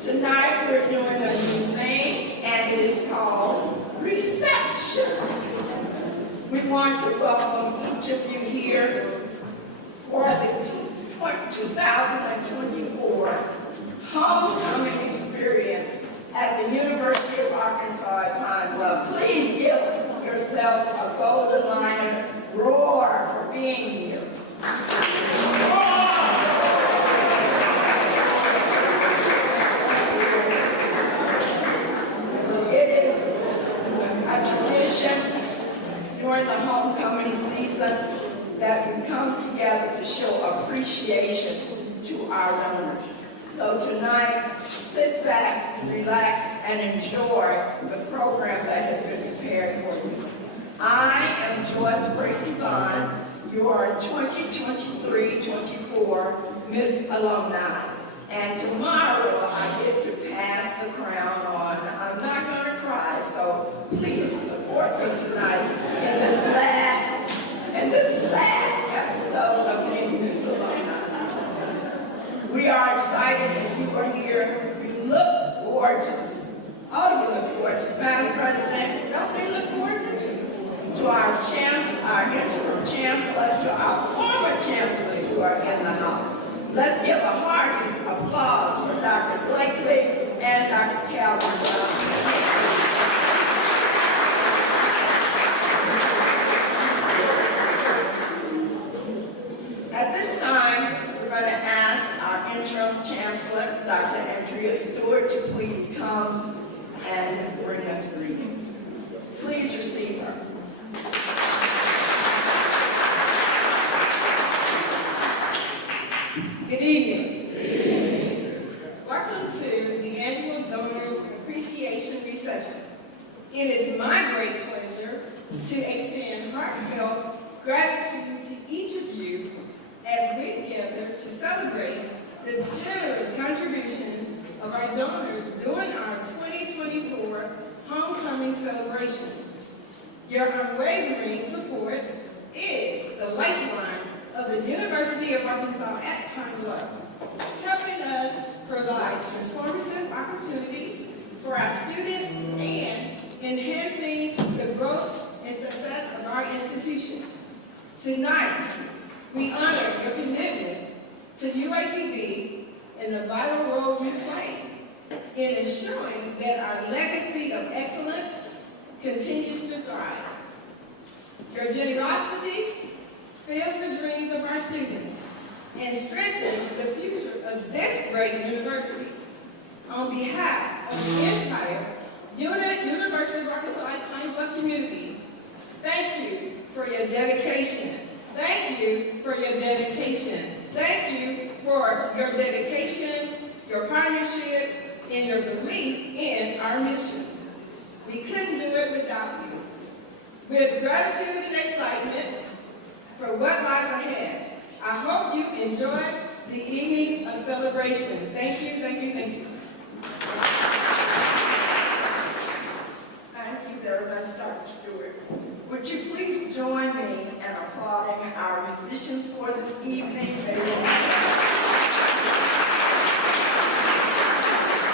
Tonight we're doing a new thing, and it is called Reception. We want to welcome each of you here for the 2024 homecoming experience at the University of Arkansas at Pine Bluff. Please give yourselves a golden lion roar for being here. It is a tradition during the homecoming season that we come together to show appreciation to our donors. So tonight, sit back, relax, and enjoy the program that has been prepared for you. I am Joyce Bracy Bond, your 2023-24 Miss Alumni. And tomorrow I get to pass the crown on. I'm not going to cry, so please support me tonight in this last episode of being Miss Alumni. We are excited that you are here. We look gorgeous. Oh, you look gorgeous, Madam President. Don't they look gorgeous? To our interim chancellor, to our former chancellors who are in the house. Let's give a hearty applause for Dr. Blakely and Dr. Calvin Johnson. At this time, we're going to ask our interim chancellor, Dr. Andrea Stewart, to please come and bring us greetings. Please receive her. Good evening. Welcome to the annual Donors Appreciation Reception. It is my great pleasure to extend heartfelt gratitude to each of you as we gather to celebrate the generous contributions of our donors during our 2024 homecoming celebration. Your unwavering support is the lifeline of the University of Arkansas at Pine Bluff, helping us provide transformative opportunities for our students and enhancing the growth and success of our institution. Tonight, we honor your commitment to UAPB and the vital role you play in ensuring that our legacy of excellence continues to thrive. Your generosity fills the dreams of our students and strengthens the future of this great university. On behalf of the entire University of Arkansas at Pine Bluff community, thank you for your dedication. Thank you for your dedication. Thank you for your dedication, your partnership, and your belief in our mission. We couldn't do it without you. With gratitude and excitement for what lies ahead, I hope you enjoy the evening of celebration. Thank you, thank you, thank you. Thank you very much, Dr. Stewart. Would you please join me in applauding our musicians for this evening? They will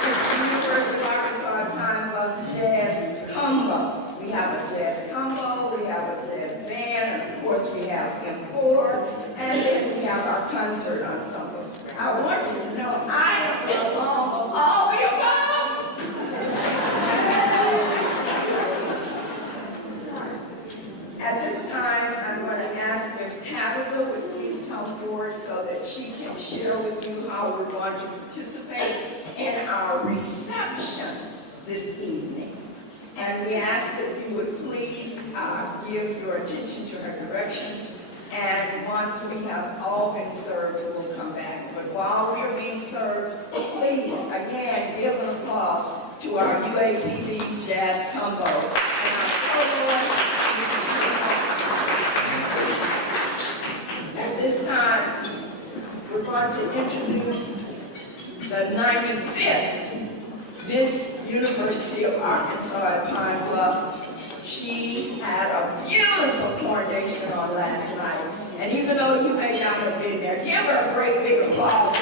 It's the University of Arkansas at Pine Bluff Jazz Combo. We have a jazz combo, we have a jazz band, and of course we have M4, and then we have our concert ensembles. I want you to know I am the alum of all the above. At this time, I'm going to ask if Tabitha would please come forward so that she can share with you how we're going to participate in our reception this evening. And we ask that you would please give your attention to her directions. And once we have all been served, we'll come back. But while we are being served, please, again, give an applause to our UAPB Jazz Combo. And our soloist, at this time, we're going to introduce the 95th Miss University of Arkansas at Pine Bluff. She had a beautiful coronation on last night. And even though you may not have been there, give her a great big applause.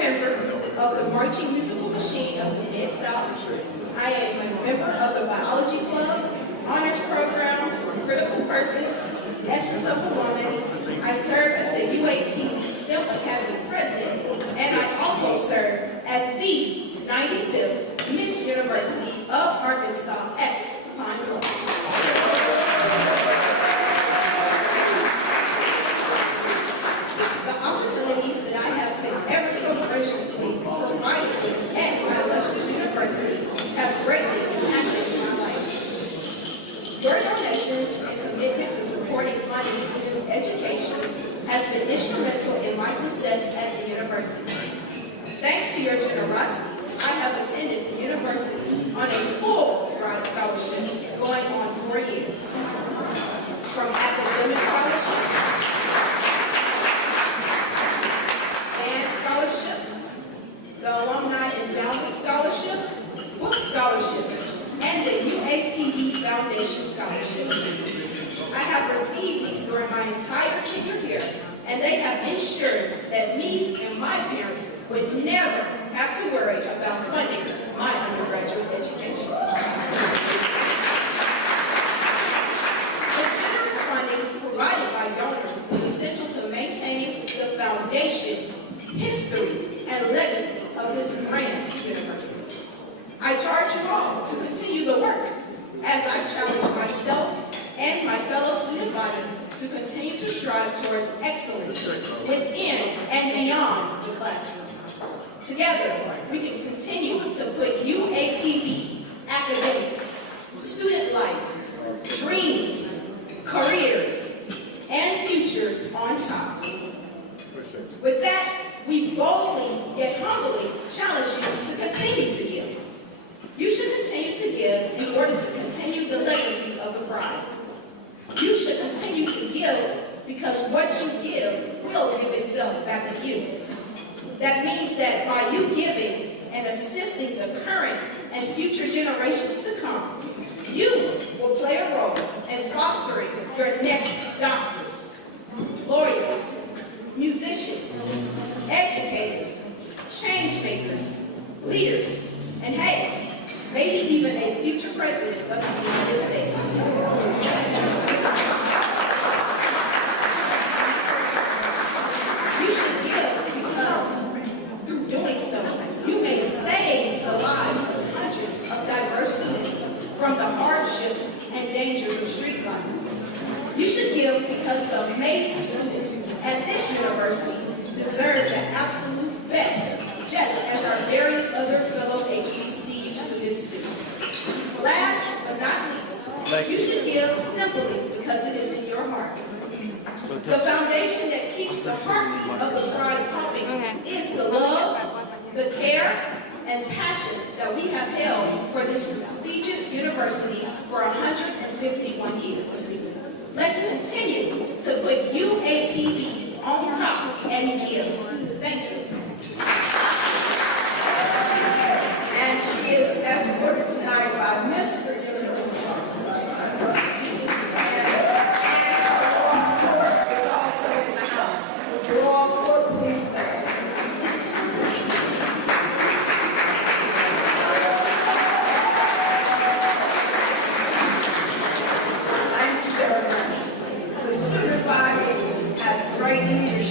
member of the Marching Musical Machine of the Mid-South. I am a member of the Biology Club, Honors Program, Critical Purpose, Essence of a Woman. I serve as the UAPB STEM Academy President, and I also serve as the 95th Miss University of Arkansas at Pine Bluff. The opportunities that I have been ever so graciously provided with at my illustrious university have greatly impacted my life. Your donations and commitment to supporting funding students' education has been instrumental in my success at the university. Thanks to your generosity, I have attended the university on a full ride scholarship going on 4 years. From academic scholarships, band scholarships, the Alumni Endowment Scholarship, book scholarships, and the UAPB Foundation scholarships. I have received these during my entire tenure here, and they have ensured that me and my parents would never have to worry about funding my undergraduate education. The generous funding provided by donors is essential to maintaining the foundation, history, and legacy of this grand university. I charge you all to continue the work as I challenge myself and my fellow student body to continue to strive towards excellence within and beyond the classroom. Together, we can continue to put UAPB academics, student life, dreams, careers, and futures on top. With that, we boldly yet humbly challenge you to continue to give. You should continue to give in order to continue the legacy of the pride. You should continue to give because what you give will give itself back to you. That means that by you giving and assisting the current and future generations to come, you will play a role in fostering your next doctors, lawyers, musicians, educators, change makers, leaders, and hey, maybe even a future president of the United States. You should give because through doing so, you may save the lives of hundreds of diverse students from the hardships and dangers of street life. You should give because the amazing students at this university deserve the absolute best, just as our various other fellow HBCU students do. Last but not least, you should give simply because it is in your heart. The foundation that keeps the heartbeat of the pride pumping is the love, the care, and passion that we have held for this prestigious university for 151 years. Let's continue to put UAPB on top and give. Thank you. And she is escorted tonight by Mr.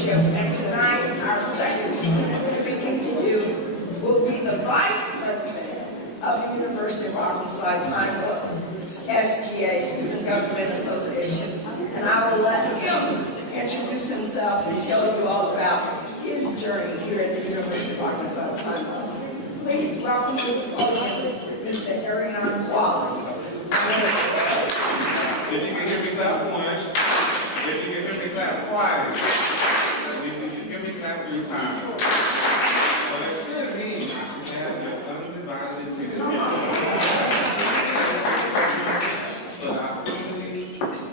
and tonight our second student speaking to you will be the Vice President of the University of Arkansas Pine Bluff SGA Student Government Association, and I will let him introduce himself and tell you all about his journey here at the University of Arkansas Pine Bluff. Please welcome to the podium Mr. Ariana Wallace. If you can hear me, clap once. If you can hear me, clap twice. If you can hear me, clap 3 times. Well, that should mean I should have your undivided attention. For the opportunity,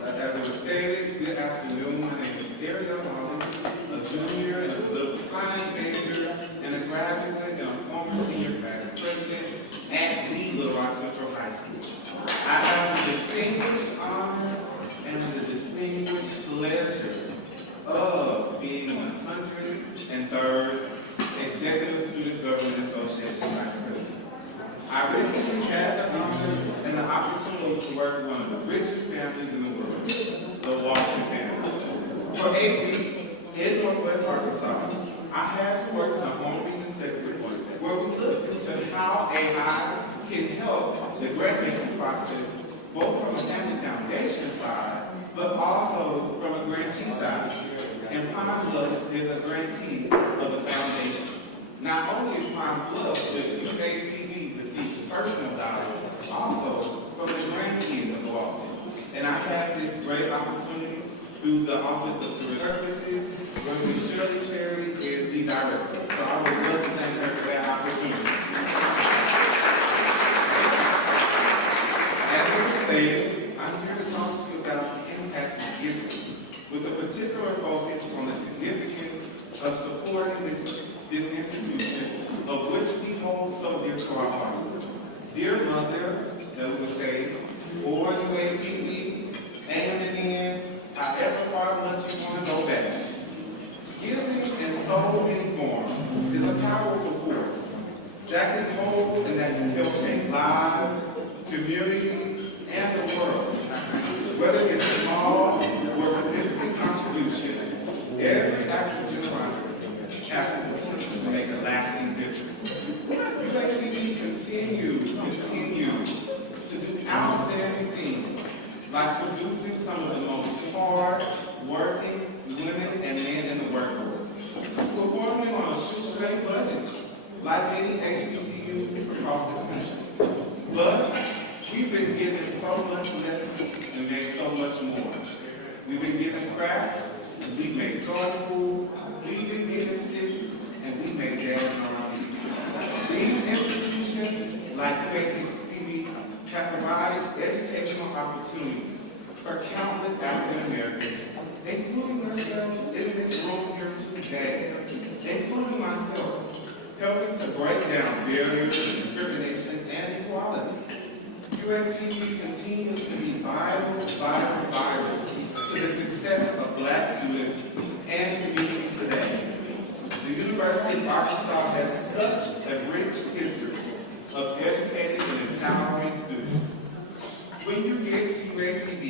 as it was stated, good afternoon. My name is Ariana Wallace, a junior and a political science major, and a graduate and a former senior class president at the Little Rock Central High School. I have the distinguished honor and the distinguished pleasure of I recently had the honor and the opportunity to work with one of the richest families in the world, the Walton family. For 8 weeks in Northwest Arkansas, I had to work in a home region sector where we looked into how AI can help the grant-making process, both from a family foundation side, but also from a grantee side. And Pine Bluff is a grantee of the foundation. Not only is Pine Bluff, but UAPB receives personal dollars also from the grandkids of Walton. And I have this great opportunity through the Office of Career Services, where Ms. Shirley Cherry is the director. So I would love to thank her for that opportunity. As it was stated, I'm here to talk to you about the impact of giving, with a particular focus on the significance of supporting this institution, of which we hold so dear to our hearts. Dear Mother, that was saved, or UAPB, AMN, however far much you want to go back. Giving in so many forms is a powerful force that can hold and that can help shape lives, communities, and the world. Whether it's small or significant contribution, every act of generosity has the potential to make a lasting difference. UAPB continues to do outstanding things, like producing some of the most hard-working women and men in the workforce, performing on a shoestring budget, like many HBCUs across the country. But we've been given so much less and made so much more. We've been given scraps, and we've made soul food. We've been given sticks, and we've made jams on our feet. These institutions, like UAPB, have provided educational opportunities for countless African Americans, including ourselves in this room here today, including myself, helping to break down barriers to discrimination and equality. UAPB continues to be vital to the success of Black students and communities today. The University of Arkansas has such a rich history of educating and empowering students. When you get to UAPB,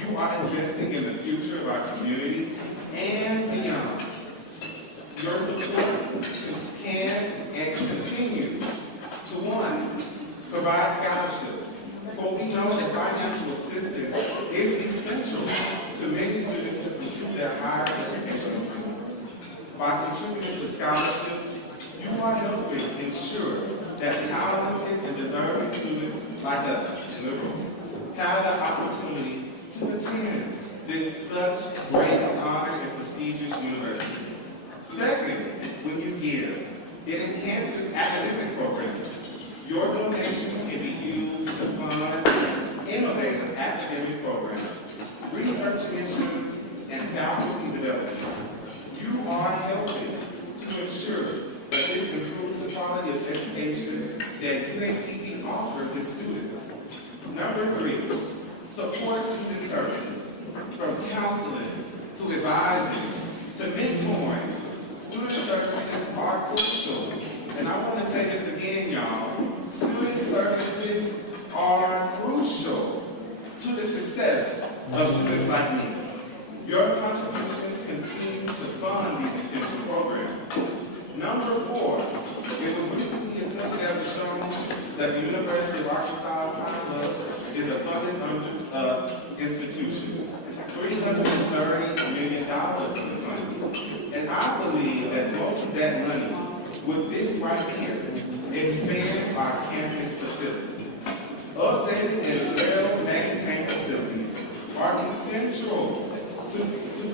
you are investing in the future of our community and beyond. Your support can and continues to, one, provide scholarships, for we know that financial assistance is essential to many students to pursue their higher educational dreams. By contributing to scholarships, you are helping ensure that talented and deserving students like us in the room have the opportunity to attend this such great honor and prestigious university. Second, when you give, it enhances academic programs. Your donations can be used to fund innovative academic programs, research initiatives, and faculty development. You are helping to ensure that this improves the quality of education that UAPB offers its students. Number 3, support student services, from counseling to advising to mentoring. Student services are crucial. And I want to say this again, y'all. Student services are crucial to the success of students like me. Your contributions continue to fund these essential programs. Number 4, it was recently a study that was shown that the University of Arkansas Pine Bluff is a funded institution. $330 million in funding. And I believe that most of that money, with this right here, expand our campus facilities. Updated and well-maintained facilities are essential to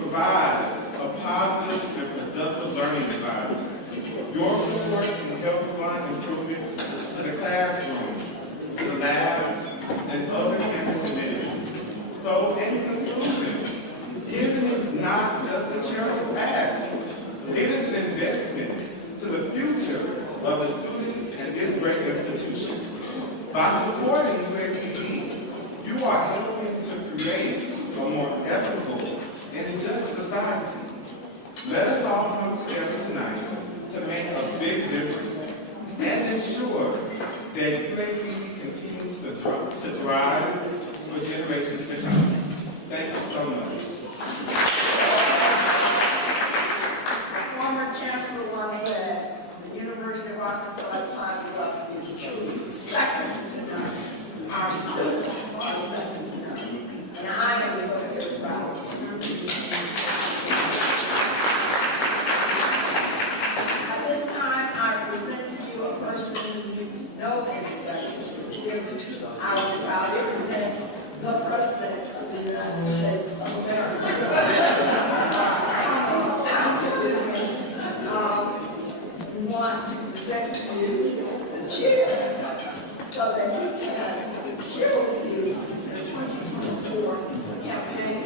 provide a positive and productive learning environment. Your support can help fund improvements to the classroom, to the labs, and other campus amenities. So, in conclusion, giving is not just a charitable ask. It is an investment to the future of the students and this great institution. By supporting UAPB, you are helping to create a more ethical and just society. Let us all come together tonight to make a big difference and ensure that UAPB continues to thrive for generations to come. Thank you so much. Former Chancellor once said, the University of Arkansas at Pine Bluff is truly second to none. Our students are second to none. And I am so very proud of you. At this time, I present to you a person who needs no introduction. I was proud to present the President of the United States of America. We want to present to you the chair so that he can share with you the 2024 campaign.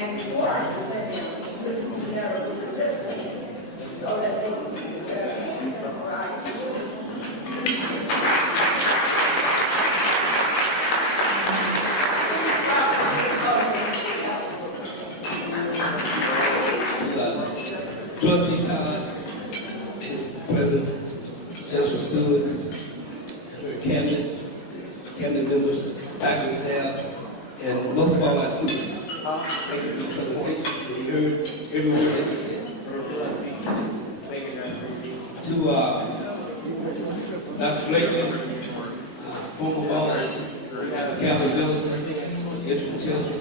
And before I present him, this is the narrow listing so that they can see the president's variety. Trustee Todd, his presence, Chancellor Stewart, her cabinet members, faculty staff, and most of all our students. Thank you for the presentation. You heard every word that you said. To Dr. Blakely, former boss, Calvin Johnson, interim chancellor,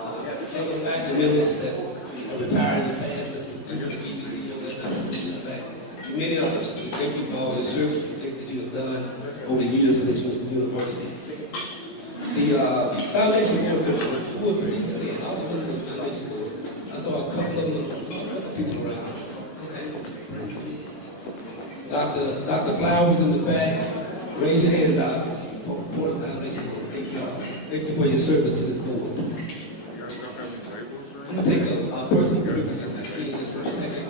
other faculty members that are retired in the past. Many others, we thank you for all your service and things that you have done over the years for this university. The foundation board members who were pretty stand, all the members of the foundation board. I saw a couple of them, I saw a couple of people around. Okay, praise the Dr. Flowers in the back. Raise your hand, Doctor, for the foundation board. Thank you all. Thank you for your service to this board. I'm going to take a personal privilege if I can just for a second.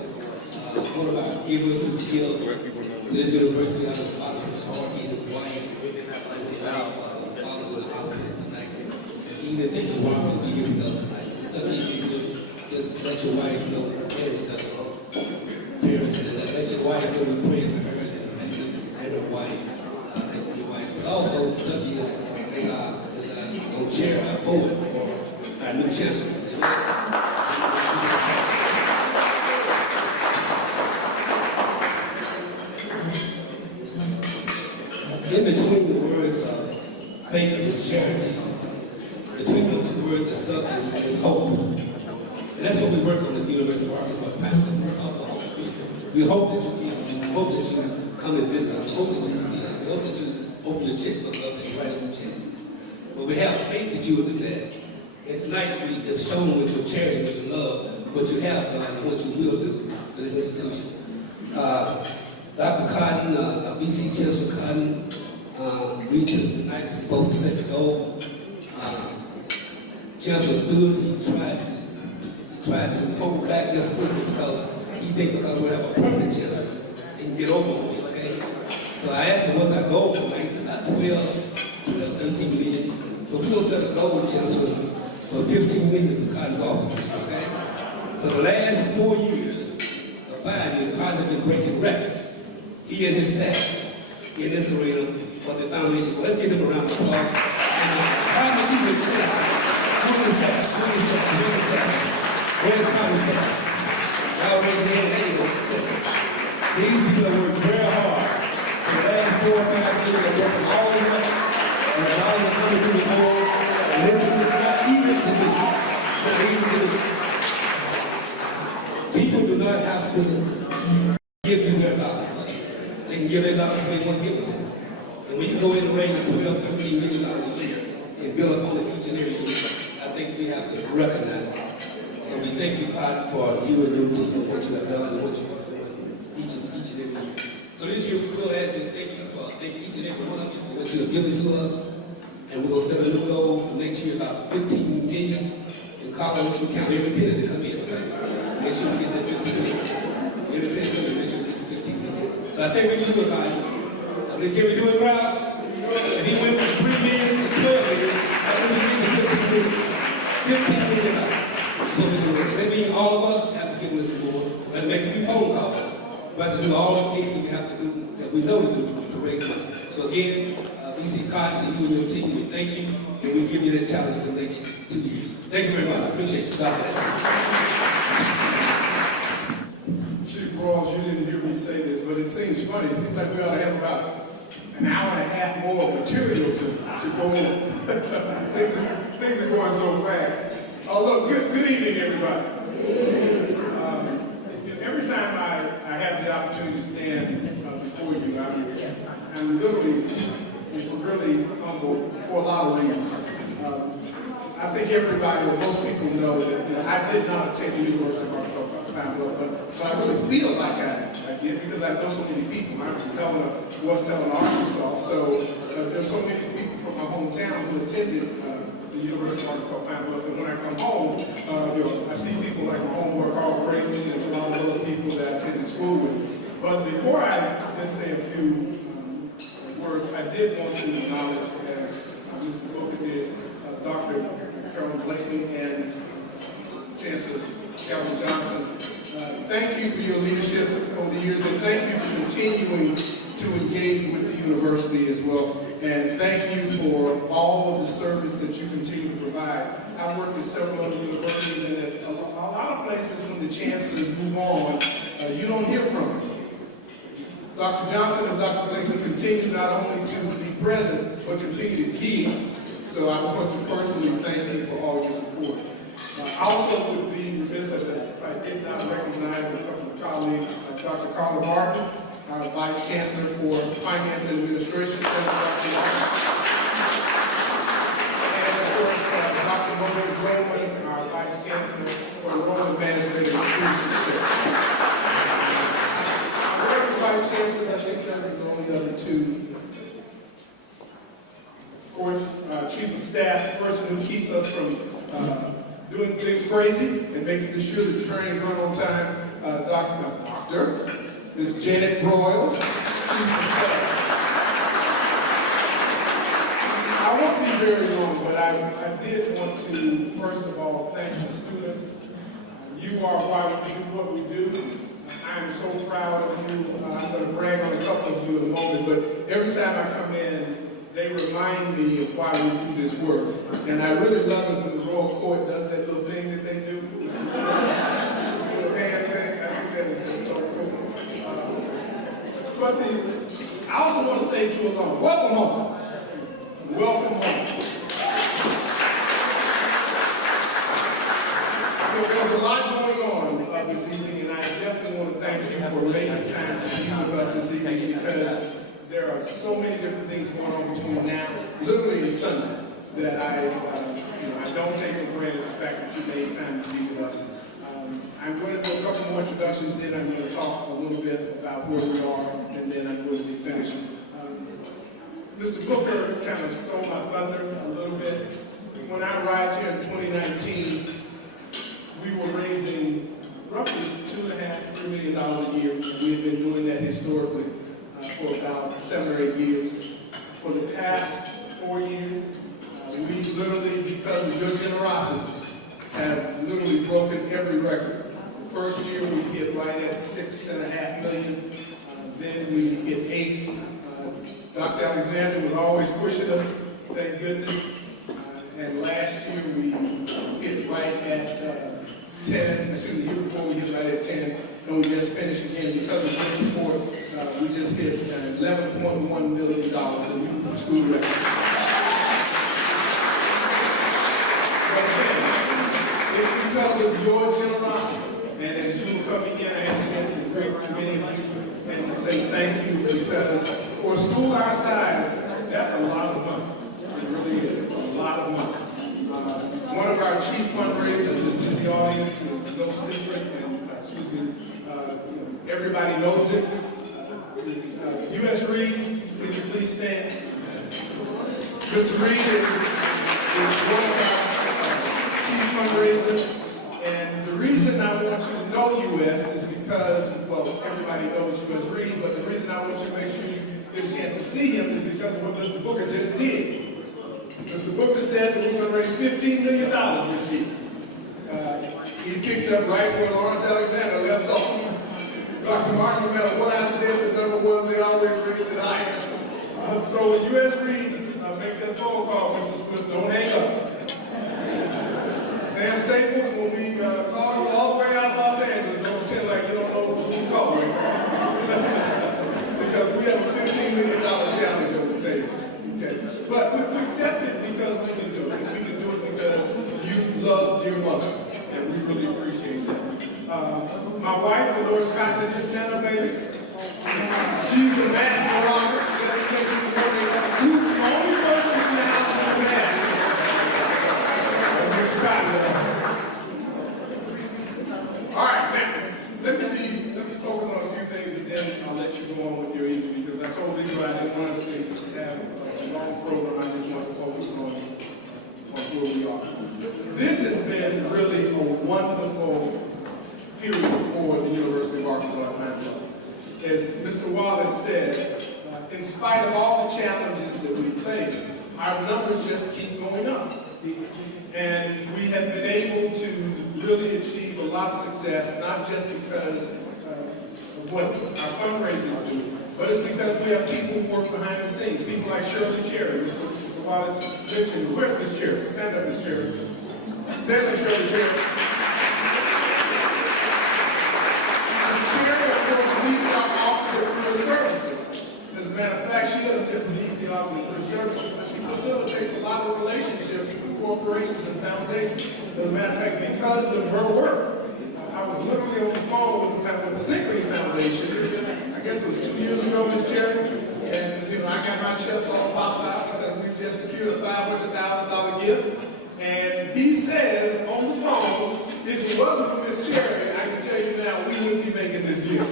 One of our givers who killed to this university out of his heart, he and his wife, father's in the hospital tonight. He didn't think the wife would be here with us tonight. So stuff you can do, just let your wife know and stuff. Parents, and let your wife know we're praying for her and her wife, and your wife. But also, Stucky is going to chair our board for our new chancellor. In between the words of faith and charity, between the two words that stuck is hope. And that's what we work on at the University of Arkansas. We work off the hope. We hope that you come and visit us. We hope that you see us. We hope that you open your checkbook up and you write us a check. But we have faith that you will do that. And tonight we have shown with your charity, with your love, what you have done and what you will do for this institution. Dr. Cotton, BC Chancellor Cotton, we took tonight was supposed to set the goal. Chancellor Stewart, he tried to hold back just a little bit because he thinks because we have a permanent chancellor, he can get over on me, okay? So I asked him, what's our goal for me? He said, about 13 million. So we're going to set a goal, Chancellor, for 15 million for Cotton's office, okay? For the last 4 years, or 5 years, Cotton has been breaking records. He and his staff in this arena for the foundation. Let's give them a round of applause. Cotton, you can staff. Where's staff? Where's Cotton's staff? Y'all raise your hand. There you go. These people have worked very hard for the last 4 or 5 years. They're working all the way. And a lot of them coming through the board. And this is not easy to do. It's not easy to do. People do not have to give you their dollars. They can give their dollars if they want to give it to them. And when you go in and raise $12, $13 million a year and build up on it each and every year, I think we have to recognize that. So we thank you, God, for you and your team and what you have done and what you are doing each and every year. So this year we will ask to thank each and every one of you for what you have given to us. And we're going to set a new goal for next year, about 15 million. And Colin, once you count every penny to come in, okay? Make sure we get that 15 million. Every penny to come in, make sure we get the 15 million. So I think we can do it, God. I think can we do it right? If he went from 3 million to 12 million, I think we get the 15 million. $15 million. So we do it. That means all of us have to get with the board. We have to make a few phone calls. We have to do all the things that we have to do, that we know to do, to raise money. So again, BC Cotton, to you and your team, we thank you, and we give you that challenge for the next 2 years. Thank you very much. I appreciate you. God bless. Chief Rawls, you didn't hear me say this, but it seems funny. It seems like we ought to have about an hour and a half more of material to go on. things are going so fast. Oh, look, good evening, everybody. Every time I have the opportunity to stand before you, I'm literally really humbled for a lot of reasons. I think everybody, or most people know that I did not attend the University of Arkansas, but I really feel like I did because I know so many people. I'm from Helena, West Helena, Arkansas, so there's so many people from my hometown who attended the University of Arkansas, and when I come home, I see people like my homeboy Carl Grayson and a lot of other people that I attended school with. But before I just say a few words, I did want to acknowledge, as Mr. Booker did, Dr. Carolyn Blakely and Chancellor Calvin Johnson. Thank you for your leadership over the years, and thank you for continuing to engage with the university as well. And thank you for all of the service that you continue to provide. I've worked at several other universities, and at a lot of places when the chancellors move on, you don't hear from them. Dr. Johnson and Dr. Blakely continue not only to be present, but continue to give. So I want to personally thank you for all your support. I also would be remiss if I did not recognize a couple of colleagues, Dr. Carla Barton, our Vice Chancellor for Finance and Administration, and of course, Dr. Moses Roman, our Vice Chancellor for Rural Administrative and Student Success. Our Vice Chancellors, I think those are the only other two. Of course, Chief of Staff, the person who keeps us from doing things crazy and makes sure that the trains run on time, Dr. Ms. Janet Broyles, Chief of Staff. I won't be very long, but I did want to, first of all, thank the students. You are why we do what we do. I am so proud of you. I'm going to brag on a couple of you in a moment, but every time I come in, they remind me of why we do this work. And I really love it when the Royal Court does that little thing that they do. The little hand thing. I think that is so cool. But I also want to say to you alone, welcome home. Welcome home. So there's a lot going on this evening, and I definitely want to thank you for making time to be with us this evening, because there are so many different things going on between now, literally and Sunday, that I don't take for granted the fact that you made time to be with us. I'm going to do a couple more introductions, then I'm going to talk a little bit about where we are, and then I'm going to be finished. Mr. Booker kind of stole my thunder a little bit. When I arrived here in 2019, we were raising roughly $2.5 to $3 million a year, and we have been doing that historically for about 7 or 8 years. For the past 4 years, we literally, because of your generosity, have literally broken every record. The first year we hit right at $6.5 million. Then we hit 8. Dr. Alexander was always pushing us, thank goodness. And last year we hit right at 10. Actually, the year before we hit right at 10. And we just finished again because of your support. We just hit $11.1 million in new school records. It's because of your generosity. And as you were coming in, I had a chance to greet many of you and to say thank you, because for a school our size, that's a lot of money. It really is. It's a lot of money. One of our chief fundraisers is in the audience, and it's no secret, and everybody knows it. U.S. Reed, can you please stand? Mr. Reed is one of our chief fundraisers, and the reason I want you to know U.S. is because, well, everybody knows U.S. Reed, but the reason I want you to make sure you get a chance to see him is because of what Mr. Booker just did. Mr. Booker said that we're going to raise $15 million this year. He picked up right where Lawrence Alexander left off. Dr. Martin, no matter what I said, the number was they always raised it higher. So when U.S. Reed makes that phone call, Mrs. Swift, don't hang up. Sam Staples, when we call you all the way out of Los Angeles, don't pretend like you don't know who we're calling. Because we have a $15 million challenge on the table. Okay. But we accept it because we can do it. We can do it because you love your mother. And we really appreciate that. My wife, Dolores Cotton, just stand up, baby. She's the master rocker. Just in case you wondering who's the only person in the house with a mask. Mr. Cotton. All right, now, let me focus on a few things and then I'll let you go on with your evening because I told you I didn't want us to have a long program. I just want to focus on where we are. This has been really a wonderful period for the University of Arkansas at Pine Bluff. As Mr. Wallace said, in spite of all the challenges that we face, our numbers just keep going up. And we have been able to really achieve a lot of success, not just because of what our fundraisers do, but it's because we have people who work behind the scenes. People like Shirley Cherry, Mr. Wallace mentioned. Where's Miss Cherry? Stand up, Miss Cherry. Stand up, Shirley Cherry. Miss Cherry, of course, leads our Office of Career Services. As a matter of fact, she doesn't just lead the Office of Career Services, but she facilitates a lot of relationships with corporations and foundations. As a matter of fact, because of her work, I was literally on the phone with the Synchrony Foundation. I guess it was 2 years ago, Ms. Cherry, and I got my chest all popped out because we just secured a $500,000 gift. And he says on the phone, if it wasn't for Ms. Cherry, I can tell you now, we wouldn't be making this gift.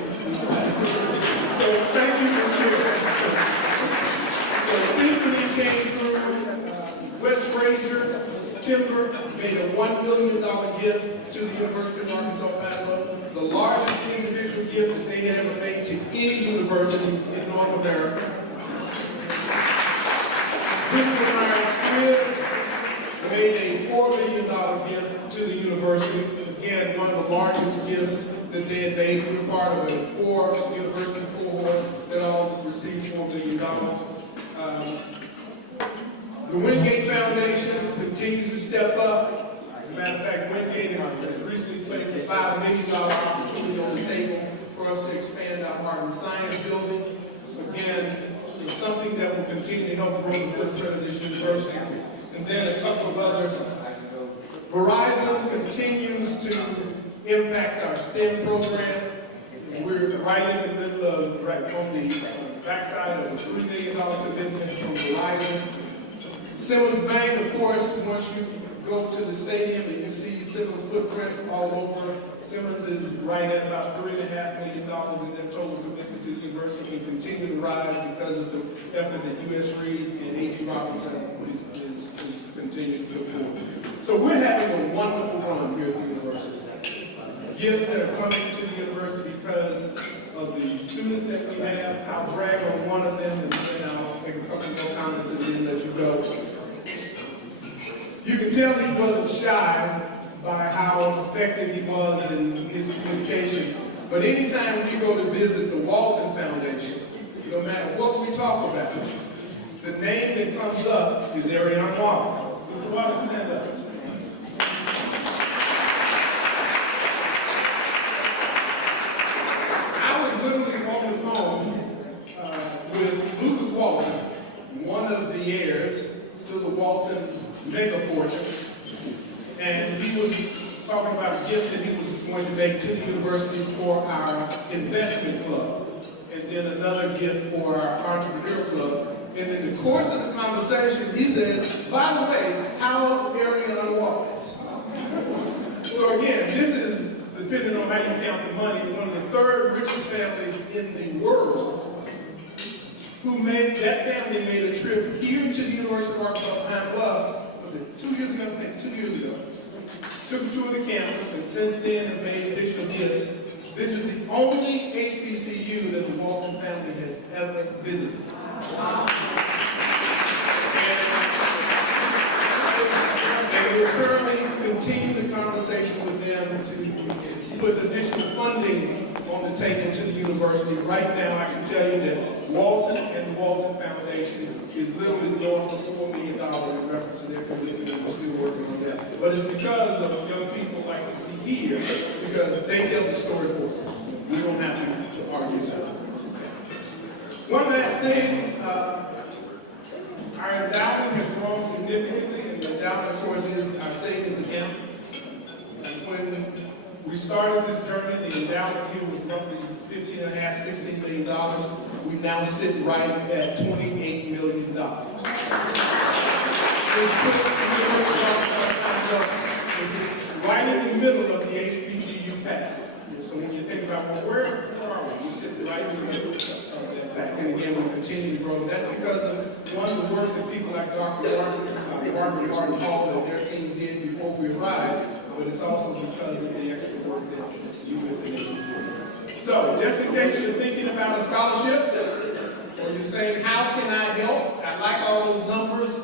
So thank you, Ms. Cherry. So Synchrony came through, West Frazier, Timber made a $1 million gift to the University of Arkansas Pine Bluff, the largest individual gift that they had ever made to any university in North America. Myers-Squibb made a $4 million gift to the university. Again, one of the largest gifts that they had made. We were part of a 4-university cohort that all received $4 million. The Wingate Foundation continues to step up. As a matter of fact, Wingate has recently placed a $5 million opportunity on the table for us to expand our art and science building. Again, it's something that will continue to help grow the footprint of this university. And then a couple of others. Verizon continues to impact our STEM program. We're right in the middle of, right on the backside of a $3 million commitment from Verizon. Simmons Bank, of course, once you go to the stadium and you see Simmons' footprint all over, Simmons is right at about $3.5 million in their total commitment to the university and continue to rise because of the effort that U.S. Reed and A.G. Robinson is continuing to put forward. So we're having a wonderful run here at the university. Gifts that are coming to the university because of the students that we have. I'll brag on one of them and then I'll make a couple more comments and then let you go. You can tell he wasn't shy by how effective he was in his communication. But anytime we go to visit the Walton Foundation, no matter what we talk about, the name that comes up is Ariana Wallace. Mr. Wallace, stand up. I was literally on the phone with Lucas Walton, one of the heirs to the Walton mega fortune, and he was talking about a gift that he was going to make to the university for our investment club, and then another gift for our entrepreneur club. And in the course of the conversation, he says, by the way, how's Ariana Wallace? So again, this is, depending on how you count the money, one of the third richest families in the world who made, that family made a trip here to the University of Arkansas Pine Bluff. Was it 2 years ago? I think 2 years ago. Took a tour of the campus, and since then have made additional gifts. This is the only HBCU that the Walton family has ever visited. And we're currently continuing the conversation with them to put additional funding on the table to the university. Right now, I can tell you that Walton and the Walton Foundation is literally north of $4 million in reference to their commitment, and we're still working on that. But it's because of young people like you see here, because they tell the story for us. We don't have to argue that. One last thing, our endowment has grown significantly, and the endowment, of course, is our savings account. When we started this journey, the endowment here was roughly $15.5, $16 million. We now sit right at $28 million. Right in the middle of the HBCU path. So when you think about, well, where are we? We sit right in the middle of that path. And again, we continue to grow. That's because of, one, the work that people like Dr. Martin Hall and their team did before we arrived, but it's also because of the extra work that you have been able to do. So, just in case you're thinking about a scholarship, or you're saying, how can I help? I like all those numbers,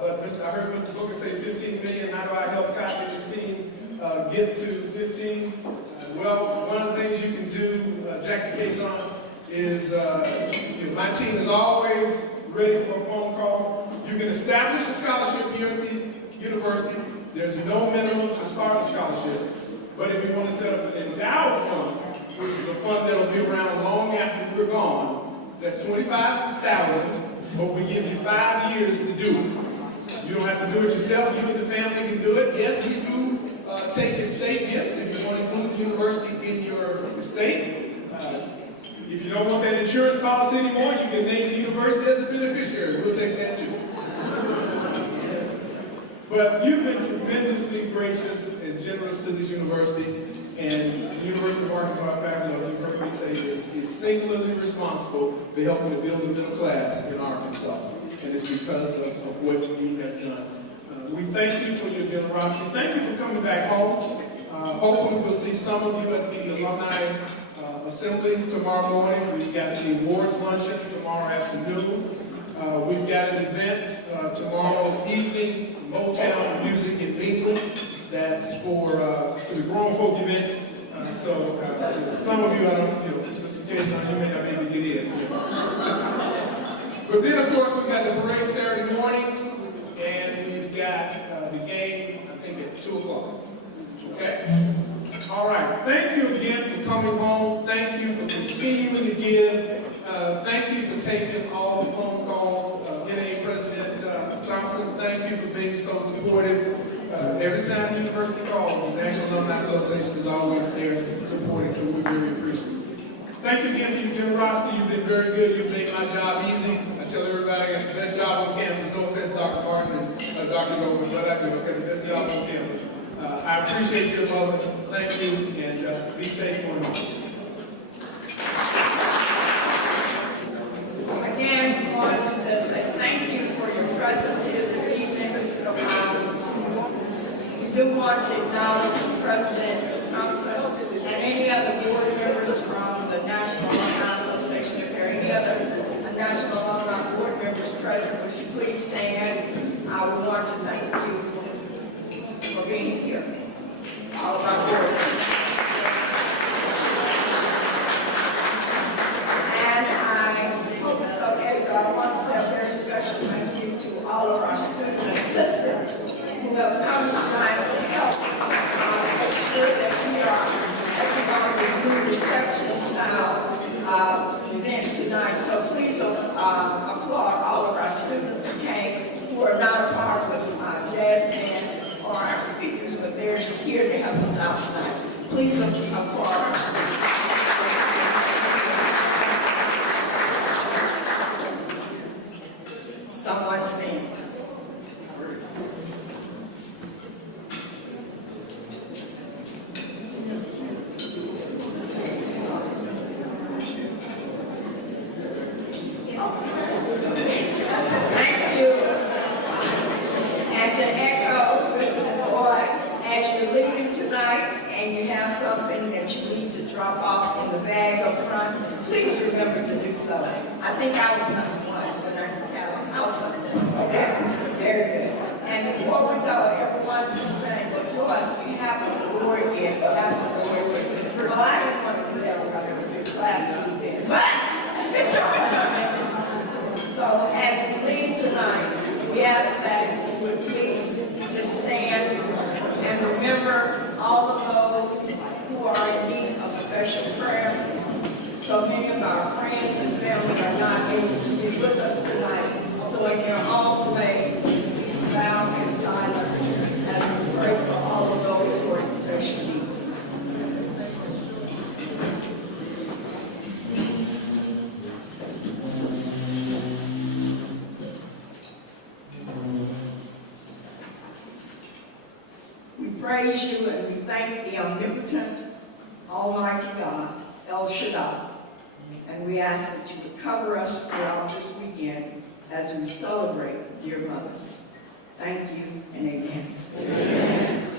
but I heard Mr. Booker say 15 million. How do I help Cotton and his team get to 15? Well, one of the things you can do, Jackie Cason, is my team is always ready for a phone call. You can establish a scholarship here at the university. There's no minimum to start a scholarship. But if you want to set up an endowed fund, which is a fund that will be around long after we're gone, that's $25,000, but we give you 5 years to do it. You don't have to do it yourself. You and the family can do it. Yes, we do take estate gifts if you want to include the university in your estate. If you don't want that insurance policy anymore, you can name the university as a beneficiary. We'll take that too. But you've been tremendously gracious and generous to this university, and the University of Arkansas faculty, you've heard me say this, is singularly responsible for helping to build the middle class in Arkansas. And it's because of what you have done. We thank you for your generosity. Thank you for coming back home. Hopefully we'll see some of you at the alumni assembly tomorrow morning. We've got the awards luncheon tomorrow afternoon. We've got an event tomorrow evening, Motown Music in England. That's for, it's a grown folk event. So some of you, I don't, just in case you may not be able to get in. But then, of course, we've got the parade Saturday morning, and we've got the game, I think, at 2 o'clock. Okay? All right. Thank you again for coming home. Thank you for continuing to give. Thank you for taking all the phone calls. NA President Thompson, thank you for being so supportive. Every time the university calls, the National Alumni Association is always there supporting, so we're very appreciative. Thank you again for your generosity. You've been very good. You've made my job easy. I tell everybody I got the best job on campus. No offense, Dr. Martin and Dr. Goldman, but I do. I got the best job on campus. I appreciate your love. Thank you, and be safe on home. Again, I want to just say thank you for your presence here this evening. We do want to acknowledge President Thompson and any other board members from the National Alumni Association. If there are any other National Alumni board members present, would you please stand? I would want to thank you for being here. All of our board members. And I hope it's okay, but I want to say a very special thank you to all of our student assistants who have come tonight to help make sure that we are taking on this new reception style event tonight. So please applaud all of our students who came, who are not a part of the jazz band or our speakers, but they're just here to help us out tonight. Please applaud. Someone stand. Thank you. And to echo Mr. Boyd, as you're leaving tonight and you have something that you need to drop off in the bag up front, please remember to do so. I think I was number one, but I was number one. Okay, very good. And before we go, everyone's been saying, well, Joyce, you haven't bored yet, but I'm bored. Well, I didn't want to do that. So many of our friends and family are not able to be with us tonight. So in their own way, we bow in silence as we pray for all of those who are in special need. We praise you and we thank the omnipotent, almighty God, El Shaddai. And we ask that you would cover us throughout this weekend as we celebrate dear mothers. Thank you and amen. Amen.